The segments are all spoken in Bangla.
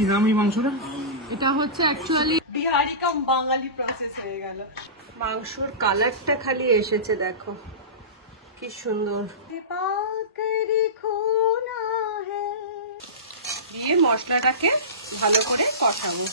কি নাম এই মাংসটা? এটা হচ্ছে অ্যাকচুয়ালি বিহারি কাম বাঙালি প্রসেস হয়ে গেল। মাংসর কালারটা খালি এসেছে দেখো কি সুন্দর। দিয়ে মশলাটাকে ভালো করে কষাবো।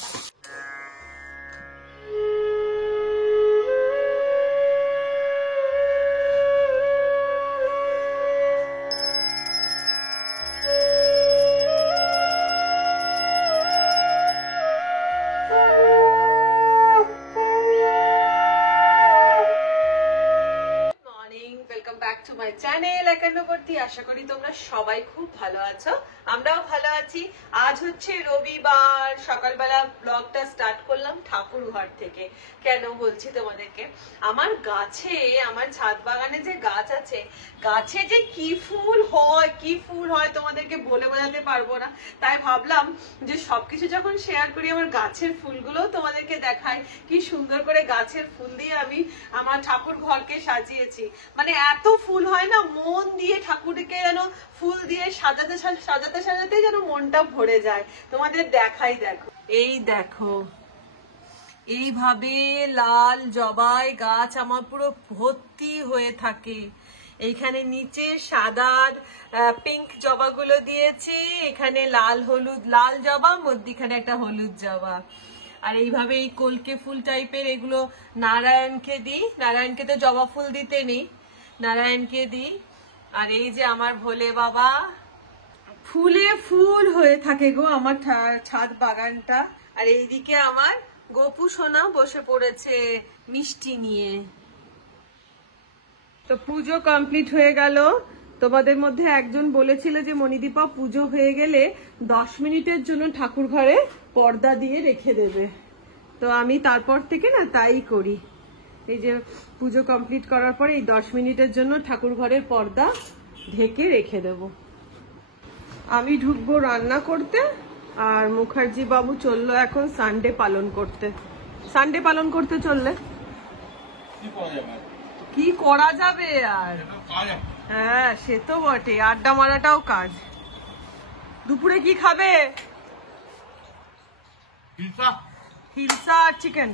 আশা করি তোমরা সবাই খুব ভালো আছো, আমরাও ভালো আছি। আজ হচ্ছে রবিবার, সকালবেলা ব্লগটা স্টার্ট করলাম ঠাকুর ঘর থেকে। কেন বলছি তোমাদেরকে, আমার গাছে, আমার ছাদ বাগানে যে গাছ আছে, গাছে যে কি ফুল হয় তোমাদেরকে বলে বোঝাতে পারবো না। তাই ভাবলাম যে সবকিছু যখন শেয়ার করি, আমার গাছের ফুলগুলো তোমাদেরকে দেখাই। কি সুন্দর করে গাছের ফুল দিয়ে আমি আমার ঠাকুর ঘরকে সাজিয়েছি। মানে এত ফুল হয় না, মন দিয়ে ঠাকুরকে যেন ফুল দিয়ে সাজাতে সাজাতে সাজাতে যেন মনটা ভরে যায়। তোমাদের দেখাই, দেখো এই দেখো, এইভাবে লাল জবাই গাছ আমার পুরো ভর্তি হয়ে থাকে। এইখানে নিচে সাদা পিঙ্ক জবাগুলো দিয়েছি, এখানে লাল হলুদ, লাল জবা, মধ্যিখানে একটা হলুদ জবা। আর এইভাবে এই কলকে ফুল টাইপের এগুলো নারায়ণকে দিই। নারায়ণকে তো জবা ফুল দিতে নেই, নারায়ণকে দিই। আর এই যে আমার ভোলে বাবা, ফুলে ফুল হয়ে থাকে গো আমার ছাদ বাগানটা। আর এইদিকে আমার গোপু সোনা বসে পড়েছে মিষ্টি নিয়ে। তো পুজো কমপ্লিট হয়ে গেল। তোমাদের মধ্যে একজন বলেছিল যে মণিদীপা পুজো হয়ে গেলে 10 মিনিটের জন্য ঠাকুর ঘরে পর্দা দিয়ে রেখে দেবে। তো আমি তারপর থেকে না তাই করি। এই যে পুজো কমপ্লিট করার পরে এই 10 মিনিটের জন্য ঠাকুর ঘরের পর্দা ঢেকে রেখে দেব। আমি ঢুকবো রান্না করতে, আর মুখার্জি বাবু চললো এখন সানডে পালন করতে। সানডে পালন করতে চললে কি করা যাবে আর? হ্যাঁ সে তো বটে, আড্ডা মারাটাও কাজ। দুপুরে কি খাবে? হিলসা আর চিকেন।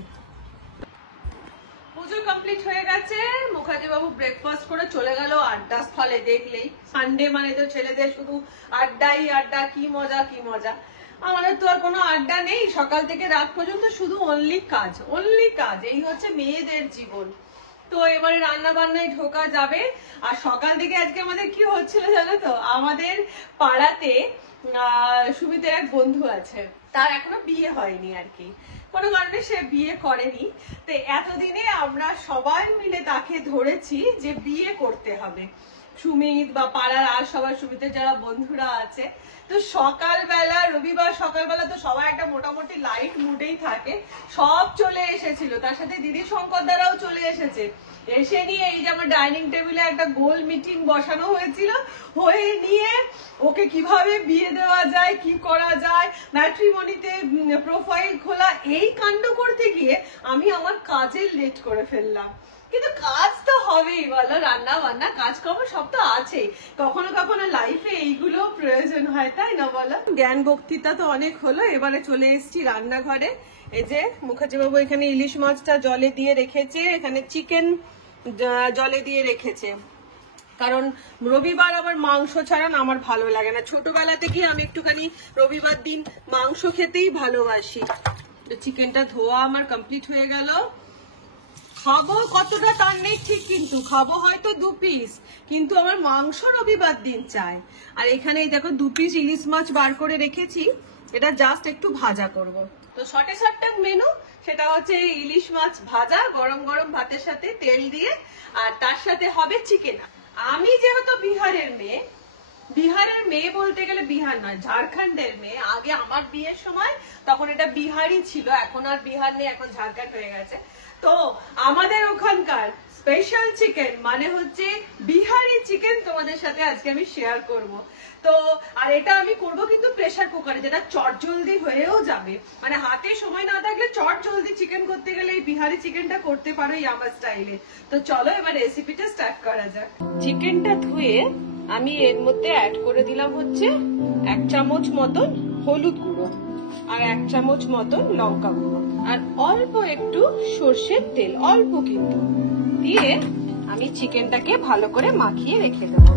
পুজো কমপ্লিট হয়ে গেছে, মুখার্জি বাবু ব্রেকফাস্ট করে চলে গেল আড্ডা স্থলে। দেখলেই সানডে মানে তো ছেলেদের শুধু আড্ডাই আড্ডা, কি মজা কি মজা। আমাদের তো আর কোনো আড্ডা নেই, সকাল থেকে রাত পর্যন্ত শুধু অনলি কাজ, অনলি কাজ। এই হচ্ছে মেয়েদের জীবন। তো এবারে রান্না বান্নায় ঢোকা যাবে। আর সকাল থেকে আজকে আমাদের কি হচ্ছিল জানো তো, আমাদের পাড়াতে সুমিতের এক বন্ধু আছে, তার এখনো বিয়ে হয়নি আর কি, কোনো কারণে সে বিয়ে করেনি। তো এতদিনে আমরা সবাই মিলে তাকে ধরেছি যে বিয়ে করতে হবে। সুমিত বা পাড়ার আর সবাই, সুমিতের যারা বন্ধুরা আছে। তো সকালবেলা, রবিবার সকালবেলা তো সবাই একটা মোটামুটি লাইট মুডেই থাকে, সব চলে এসেছিল। তার সাথে দিদি শঙ্কর দ্বারাও চলে এসেছে। এসে নিয়ে এই যে আমার ডাইনিং টেবিলে একটা গোল মিটিং বসানো হয়েছিল, হয়ে নিয়ে ওকে কিভাবে বিয়ে দেওয়া যায়, কি করা যায়, ম্যাট্রিমনিতে প্রোফাইল খোলা, এই কাণ্ড করতে গিয়ে আমি আমার কাজে লেট করে ফেললাম। কিন্তু কাজ তো হবেই বলো, রান্না বান্না কাজকর্ম সব তো আছেই। কখনো কখনো লাইফে এইগুলো প্রয়োজন হয়, তাই না বলো? জ্ঞান বক্তৃতা তো অনেক হলো, এবারে চলে এসেছি রান্নাঘরে। এই যে মুখার্জি বাবু এখানে ইলিশ মাছটা জলে দিয়ে রেখেছে, এখানে চিকেন জলে দিয়ে রেখেছে। কারণ রবিবার আবার মাংস ছাড়া না আমার ভালো লাগে না। ছোটবেলা থেকে আমি একটুখানি রবিবার দিন মাংস খেতেই ভালোবাসি। তো চিকেনটা ধোয়া আমার কমপ্লিট হয়ে গেল। খাবো কতটা তার নেই ঠিক, কিন্তু খাবো হয়তো 2 পিস, কিন্তু আমার মাংস রবিবার দিন চাই। আর এখানে দেখো 2 পিস ইলিশ মাছ বার করে রেখেছি, এটা জাস্ট একটু ভাজা করব। তো শর্টে শর্টে মেনু, সেটা হচ্ছে ইলিশ মাছ ভাজা গরম গরম ভাতের সাথে তেল দিয়ে, আর তার সাথে হবে চিকেন। আমি যেহেতু বিহারের মেয়ে বলতে গেলে বিহার নয়, ঝাড়খণ্ডের মেয়ে। আগে আমার বিয়ের সময় তখন এটা বিহারই ছিল, এখন আর বিহার নেই, এখন ঝাড়খণ্ড হয়ে গেছে। তো আমাদের ওখানকার স্পেশাল চিকেন মানে হচ্ছে বিহারি চিকেন, তোমাদের সাথে আজকে আমি শেয়ার করব। তো আর এটা আমি করব কিন্তু প্রেসার কুকারে, যেটা চটজলদি হয়েও যাবে। মানে হাতে সময় না থাকলে চটজলদি চিকেন করতে গেলে এই বিহারি চিকেনটা করতে পারো এই আমার স্টাইলে। তো চলো এবার রেসিপিটা স্টার্ট করা যাক। চিকেনটা ধুয়ে আমি এর মধ্যে অ্যাড করে দিলাম হচ্ছে 1 চামচ মতন হলুদ গুঁড়ো। আর 1 চামচ মতন লঙ্কা গুঁড়ো আর অল্প একটু সর্ষের তেল, অল্প কিন্তু, দিয়ে আমি চিকেনটাকে ভালো করে মাখিয়ে রেখে দেবো।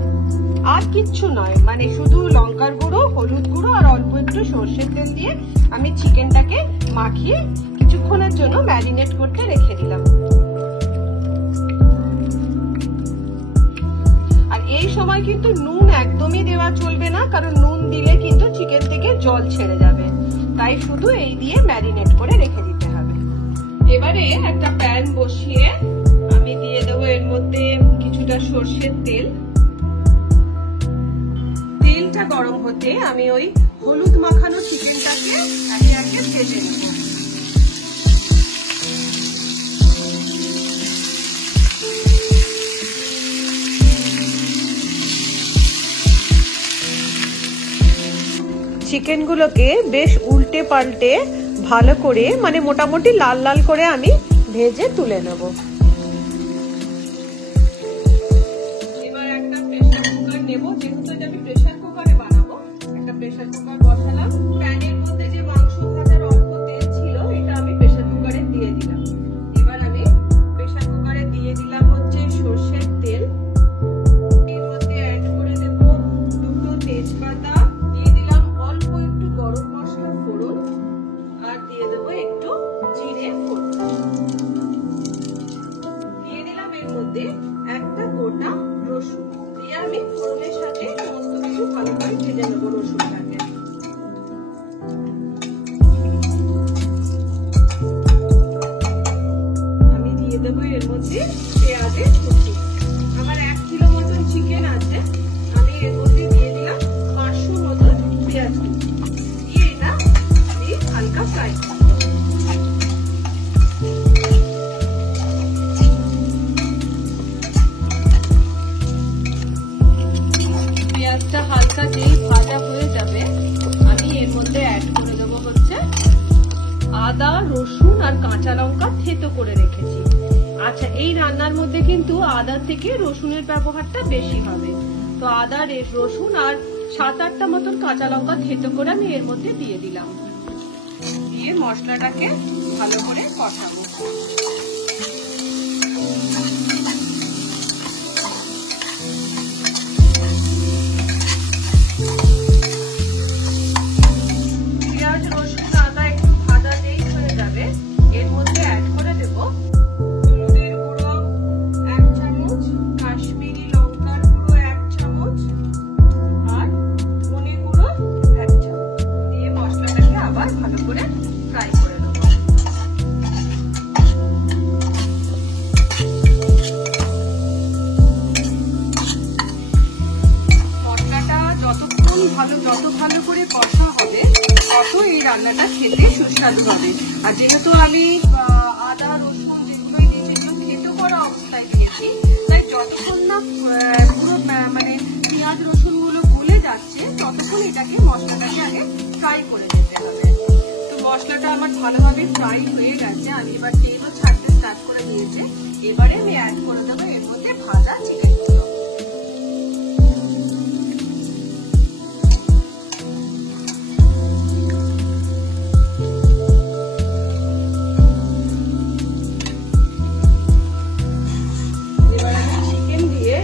আর কিচ্ছু নয়, মানে শুধু লঙ্কার গুঁড়ো, হলুদ গুঁড়ো আর অল্প একটু সর্ষের তেল দিয়ে আমি চিকেনটাকে মাখিয়ে কিছুক্ষণের জন্য ম্যারিনেট করতে রেখে দিলাম। আর এই সময় কিন্তু নুন একদমই দেওয়া চলবে না, কারণ নুন দিলে কিন্তু চিকেন থেকে জল ছেড়ে যাবে, তাই শুধু এই দিয়ে ম্যারিনেট করে রেখে দিতে হবে। এবারে একটা প্যান বসিয়ে আমি দিয়ে দেবো এর মধ্যে কিছুটা সর্ষের তেল। তেলটা গরম হতে আমি ওই হলুদ মাখানো চিকেনটাকে একে একে ভেজে নেব। চিকেনগুলোকে বেশ উল্টে পাল্টে ভালো করে, মানে মোটামুটি লাল লাল করে আমি ভেজে তুলে নেব। এবার একটা প্রেসার কুকার নেব, যেহেতু আমি প্রেসার কুকারে বানাবো। একটা প্রেসার কুকার বসালাম, প্যানের মধ্যে যে মাংস ভাজার অল্প তেল ছিল এটা আমি প্রেসার কুকারে দিয়ে দিলাম। এবার আমি প্রেসার কুকারে দিয়ে দিলাম হচ্ছে সর্ষের তেল, এর মধ্যে অ্যাড করে দেব 2টো তেজপাতা, দিয়ে দিলাম অল্প একটু গরম মশলা ফোড়ন, আর দিয়ে দেবো একটু জিরে ফোড়ন, দিয়ে দিলাম এর মধ্যে একটা গোটা রসুন, দিয়ে আমি ফোড়নের সাথে সমস্ত কিছু ভালো করে ভেজে নেবো রসুনটাকে। আমি দিয়ে দেবো এর মধ্যে পেঁয়াজের কুচি। আমার 1 কিলো মতন চিকেন আছে, আমি এর মধ্যে দিয়ে দিলাম 500 মতন পেঁয়াজ কুচি, দিয়ে এটা আমি হালকা ফ্রাই করব। পেঁয়াজটা হালকা যেই ভাজা হয়ে যাবে আমি এর মধ্যে অ্যাড করে দেবো হচ্ছে আদা, রসুন আর কাঁচা লঙ্কা থেতো করে রেখেছি। আচ্ছা, এই রান্নার মধ্যে কিন্তু আদা থেকে রসুনের ব্যবহারটা বেশি হবে, তো আদা, রসুন আর 7-8টা মতন কাঁচা লঙ্কা থেতো করে আমি এর মধ্যে দিয়ে দিলাম, দিয়ে মশলাটাকে ভালো করে কষাবো। পেঁয়াজ, রসুন, আদা একটু ভাজা যেই হয়ে যাবে এর মধ্যে অ্যাড করে দেবো হলুদের গুঁড়ো 1 চামচ, কাশ্মীরি লঙ্কার গুঁড়ো 1 চামচ আর ধনে গুঁড়ো 1 চামচ, দিয়ে মশলাটাকে আবার ভালো করে ফ্রাই করে দেবো। মশলাটা যত ভালো করে কষা হবে তত এই রান্নাটা খেতে সুস্বাদু হবে। আর যেহেতু আমি আদা, রসুন যেগুলোই দিয়েছি সেগুলো থেতো করা অবস্থায় দিয়েছি, তাই যতক্ষণ না পুরো মানে পেঁয়াজ রসুন গুলো গলে যাচ্ছে ততক্ষণ এটাকে মশলাটাকে আগে ফ্রাই করে নিতে হবে। তো মশলাটা আমার ভালোভাবে ফ্রাই হয়ে গেছে, আমি এবার তেলও ছাড়তে স্টার্ট করে দিয়েছে। এবারে আমি অ্যাড করে দেবো এর মধ্যে ভাজা চিকেনগুলো।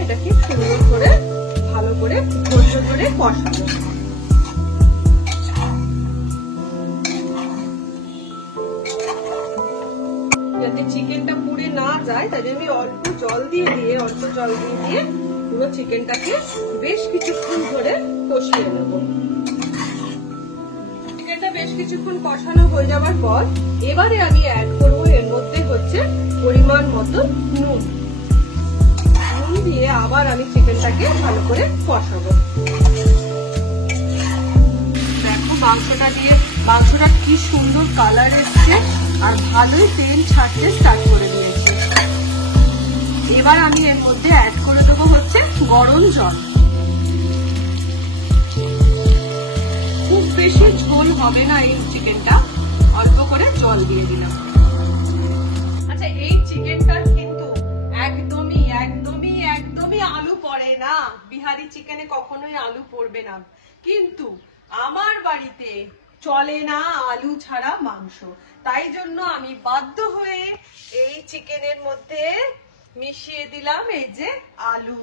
এটাকে সুন্দর করে ভালো করে ধৈর্য ধরে কষাবো। যাতে চিকেনটা পুড়ে না যায় তাই আমি অল্প জল দিয়ে পুরো চিকেনটাকে বেশ কিছুক্ষণ ধরে কষিয়ে নেব। চিকেনটা বেশ কিছুক্ষণ কষানো হয়ে যাওয়ার পর এবারে আমি অ্যাড করবো এর মধ্যে হচ্ছে পরিমাণ মতো নুন, দিয়ে আবার আমি চিকেনটাকে ভালো করে কষাবো। দেখো মাংসটা কি সুন্দর কালার এসছে আর ভালোই তেল ছাড়তে স্টার্ট করে দিয়েছে। এবার আমি এর মধ্যে অ্যাড করে দেবো হচ্ছে গরম জল। খুব বেশি ঝোল হবে না এই চিকেনটা, অল্প করে জল দিয়ে দিলাম। আচ্ছা, এই চিকেনটা কিন্তু একদমই আলু পড়ে না, বিহারি চিকেনে কখনোই আলু পড়বে না, কিন্তু আমার বাড়িতে চলে না আলু ছাড়া মাংস। তাই জন্য আমি বাধ্য হয়ে এই চিকেনের মধ্যে মিশিয়ে দিলাম এই যে আলু।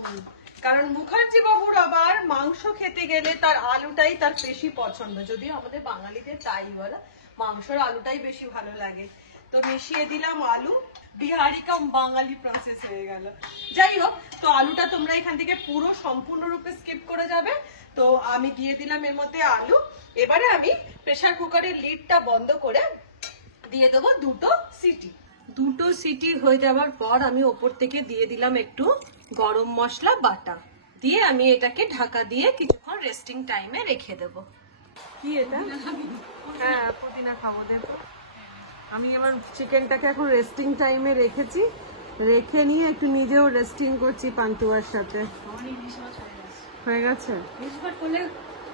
কারণ মুখার্জি বাবুর আবার মাংস খেতে গেলে তার আলুটাই তার বেশি পছন্দ, যদিও আমাদের বাঙালিদের তাই বলা, মাংসর আলুটাই বেশি ভালো লাগে। তো মিশিয়ে দিলাম আলু, বিহারি কাম বাঙালি প্রসেস হয়ে গেল। যাই হোক, তো আলুটা তোমরা এখান থেকে পুরো সম্পূর্ণরূপে স্কিপ করে যাবে। তো আমি দিয়ে দিলাম এর মধ্যে আলু। এবারে আমি প্রেসার কুকারের লিডটা বন্ধ করে দিয়ে দেবো 2টো সিটি। 2টো সিটি হয়ে যাওয়ার পর আমি ওপর থেকে দিয়ে দিলাম একটু গরম মশলা বাটা, দিয়ে আমি এটাকে ঢাকা দিয়ে কিছুক্ষণ রেস্টিং টাইমে রেখে দেবো। কি এটা? হ্যাঁ, পুদিনা খাবো। দেখো আমি এবার চিকেনটাকে এখন রেস্টিং টাইমে রেখেছি, রেখে নিয়ে একটু নিজেও রেস্টিং করছি পান্তুয়ার সাথে। হয়ে গেছে?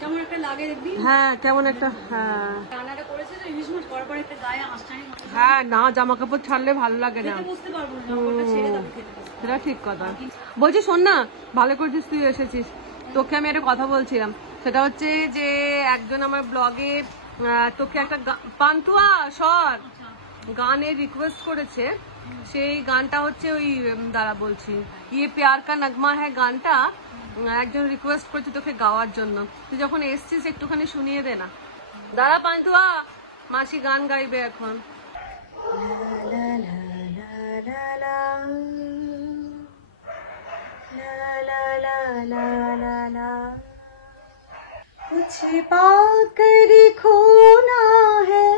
কেমন একটা লাগে দেখবি? হ্যাঁ, কেমন একটা, হ্যাঁ রান্নাটা করেছে তো ইলিশ মাছ করার পর একটা গায়ে আঁশটানি। হ্যাঁ, না জামা কাপড় ছাড়লে ভালো লাগে না, বুঝতে পারবো না জামাটা ছেড়ে তবে খেতে পারবো। সেটা ঠিক কথা। বলছি শোন না, ভালো করছিস তুই এসেছিস। তোকে আমি একটা কথা বলছিলাম, সেটা হচ্ছে যে একজন আমার ব্লগে তোকে একটা পান্তুয়া সর গানের রিকোয়েস্ট করেছে। সেই গানটা হচ্ছে ওই দাঁড়া বলছি, ইয়ে প্যার কা নগমা হ্যাঁ গানটা একজন রিকোয়েস্ট করছে তোকে গাওয়ার জন্য। তুই যখন এসছিস একটুখানি শুনিয়ে দে না। দাঁড়া পান্তুয়া, মাসি গান গাইবে এখন। कुछ पाकर खोना है,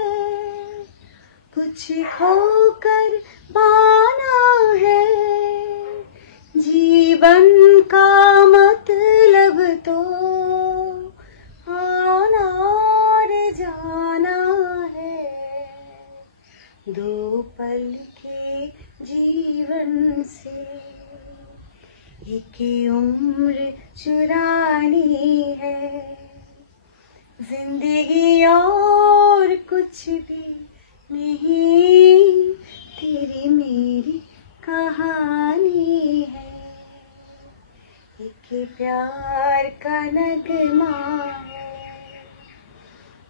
कुछ खोकर पाना है, जीवन का मतलब तो आना और जाना है, दो पल के जीवन से एक उम्र चुरानी है, जिंदगी और कुछ भी नहीं, तेरी मेरी कहानी है, एक प्यार का नगमा है,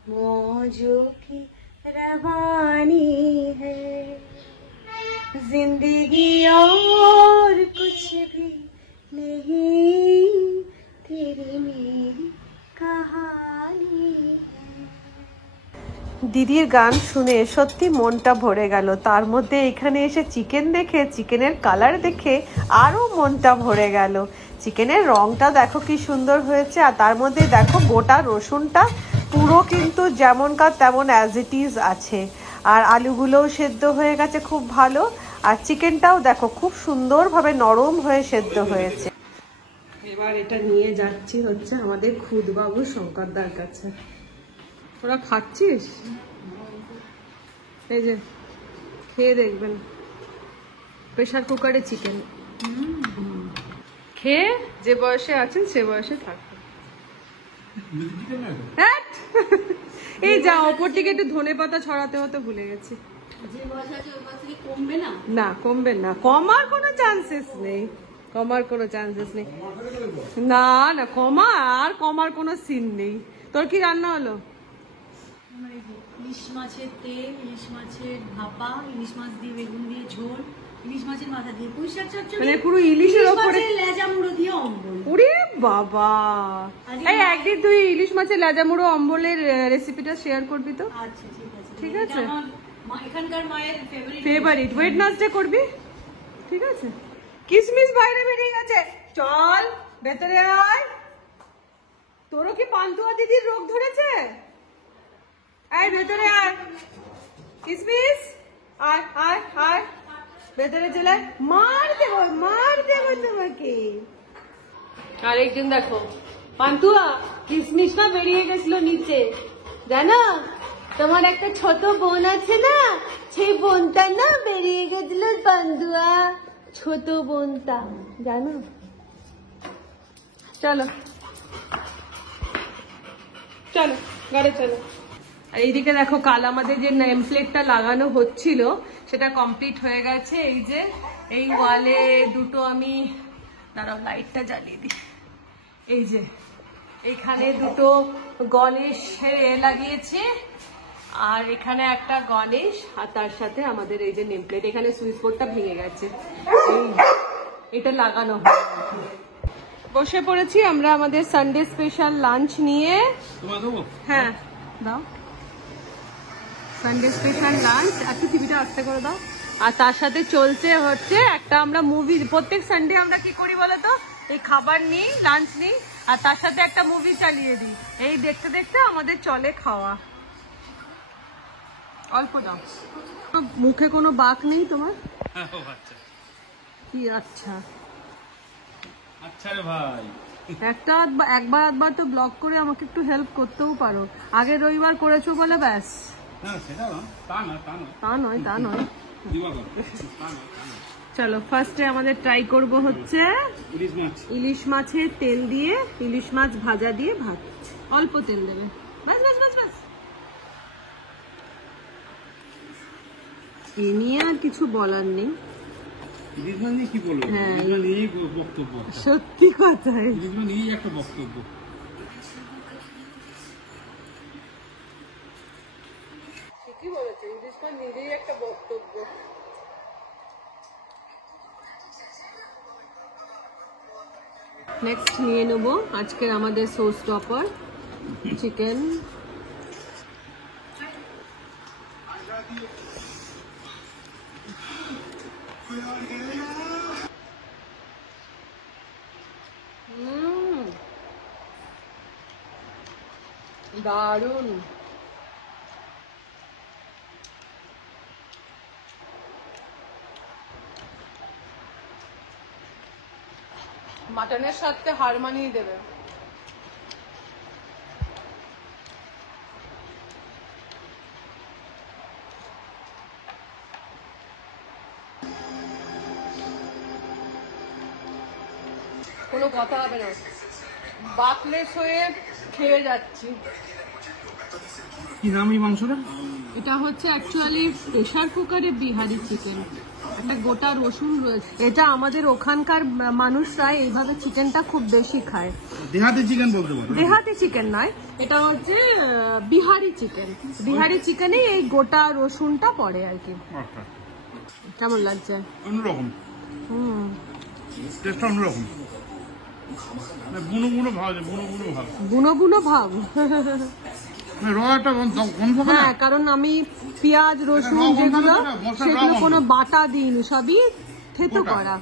मौजों की रवानी है, जिंदगी और कुछ भी नहीं, तेरी मेरी कहानी है। দিদির গান শুনে সত্যি মনটা ভরে গেল। তার মধ্যে এখানে এসে চিকেন দেখে, চিকেনের কালার দেখে আরো মনটা ভরে গেল। চিকেনের রংটা দেখো কি সুন্দর হয়েছে, আর তার মধ্যে দেখো গোটা রসুনটা পুরো কিন্তু যেমনকার তেমন অ্যাজ ইট ইজ আছে, আর আলুগুলোও সেদ্ধ হয়ে গেছে খুব ভালো, আর চিকেনটাও দেখো খুব সুন্দরভাবে নরম হয়ে সেদ্ধ হয়েছে। এবার এটা নিয়ে যাচ্ছি হচ্ছে আমাদের খুদবাবু শঙ্করদার কাছে। ওরা খাচ্ছিস? এই যে খেয়ে দেখবেন, প্রেসার কুকারে চিকেন খেয়ে যে বয়সে আছেন সে বয়সে থাকবেন। এই যা ওপর থেকে একটু ধনে পাতা ছড়াতে হতে ভুলে গেছি। না, কমবে না, কমার কোনো চান্সেস নেই, কমার কোনো চান্সেস নেই। না না, কমার কোনো সিন নেই। তোর কি রান্না হলো? ইলিশ মাছের তেল, ইলিশ মাছের ভাপা, ইলিশ মাছ দিয়ে বেগুন দিয়ে ঝোল, ইলিশ মাছের মাথা দিয়ে পুঁই শাক চচ্চড়ি, মানে পুরো ইলিশের উপরে লেজা মুড়ো দিয়ে অম্বল। ওরে বাবা, এই একদিন তুই ইলিশ মাছের লেজা মুড়ো অম্বলের রেসিপিটা শেয়ার করবি তো? আচ্ছা ঠিক আছে, ঠিক আছে। এখানকার মায়ের ফেভারিট ওয়েডনেসডে করবি, ঠিক আছে। কিসমিস বাইরে বেরিয়ে গেছে, চল ভেতরে আয়। তোরও কি পান্তুয়া দিদির রোগ ধরেছে? আয় ভেতরে আয়, কিসমিস আয় আয় আয়, ভেতরে চলে আয়। মার দেবো তোমাকে। আরেকজন দেখো, পান্তুয়া কিসমিস না বেরিয়ে গেছিল নিচে, জানো তোমার একটা ছোট বোন আছে না, সেই বোনটা না বেরিয়ে গেছিল পান্তুয়া, ছোট বোনটা, জানো। চলো চলো গাড়ি চলো। এইদিকে দেখো, কাল আমাদের যে নেম প্লেটটা লাগানো হচ্ছিল সেটা কমপ্লিট হয়ে গেছে। এই যে এই ওয়ালে দুটো আমি, দাঁড়াও লাইটটা জ্বালিয়ে দিই, এই যে এখানে দুটো গণেশের লাগিয়েছে, আর এখানে একটা গণেশ, আর তার সাথে আমাদের এই যে নেম প্লেট। এখানে সুইচ বোর্ডটা ভেঙে গেছে, এটা লাগানো হয়। বসে পড়েছি আমরা আমাদের সানডে স্পেশাল লাঞ্চ নিয়ে। হ্যাঁ দাও, সানডে স্পেশাল লাঞ্চ। একটু টিভিটা আস্তে করে দাও। আর তার সাথে চলছে হচ্ছে একটা, আমরা মুভি প্রত্যেক সানডে আমরা কি করি বলতো, এই খাবার নিই, লাঞ্চ নিই, আর তার সাথে একটা মুভি চালিয়ে দিই। এই দেখতে দেখতে আমাদের চলে খাওয়া। অল্প দাও। মুখে কোনো বাক নেই তোমার? কি আচ্ছা আচ্ছা রে ভাই, একটা একবার আধবার তো ব্লগ করে আমাকে একটু হেল্প করতেও পারো। আগের রবিবার করেছো বলে ব্যাস। না সেটা না, তা নয় দিবা করো। চলো ফার্স্টে আমাদের ট্রাই করব হচ্ছে ইলিশ মাছের তেল দিয়ে, ইলিশ মাছ ভাজা দিয়ে ভাত। অল্প তেল দেবে, বাস বাস বাস বাস। এ নিয়ে আর কিছু বলার নেই। ইলিশ মাছ নিয়ে কি বলবো? হ্যাঁ, ইলিশ মাছ নিয়েই বক্তব্য। সত্যি কথাই, ইলিশ মাছ নিয়েই একটা বক্তব্য। ঠিকই বলেছো, ইলিশ মাছ নিজেই একটা বক্তব্য। নেক্সট নিয়ে নেবো আজকের আমাদের সোস টপার, চিকেন। দারুন। মাটনের সাথে হার মানিয়ে দেবে। কোনো কথা হবে না, বাকলেস হয়ে খেয়ে যাচ্ছি। কি নাম এই মাংসটা? এটা হচ্ছে অ্যাকচুয়ালি প্রেসার কুকারে বিহারি চিকেন, একটা গোটা রসুন রয়েছে। এটা আমাদের ওখানকার মানুষরা এইভাবে চিকেনটা খুব বেশি খায়। দেহাতি চিকেন বলতে পারো? দেহাতি চিকেন নয়, এটা হচ্ছে বিহারি চিকেন। বিহারি চিকেনে এই গোটা রসুনটা পড়ে আর কি। কেমন লাগছে? অন্যরকম, টেস্টটা অন্যরকম। বুনো বুনো ভাব আছে, বুনো বুনো ভাব। বুনো বুনো ভাব। হ্যাঁ, কারণ আমি পেঁয়াজ রসুন যেগুলো সেগুলো কোনো বাটা দিইনি, সবই থেতো করা।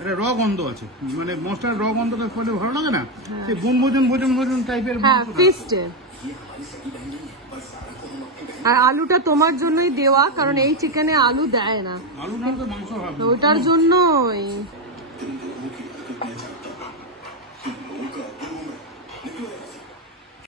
এটা র গন্ধ আছে, মানে মশলার র গন্ধটা ফলে ভালো লাগে না, সেই বনভোজন ভোজন ভোজন টাইপের। হ্যাঁ, ফিস্টে। আর আলুটা তোমার জন্যই দেওয়া, কারণ এই চিকেনে আলু দেয় না, আলু না তো মাংস হবে ওটার জন্যই।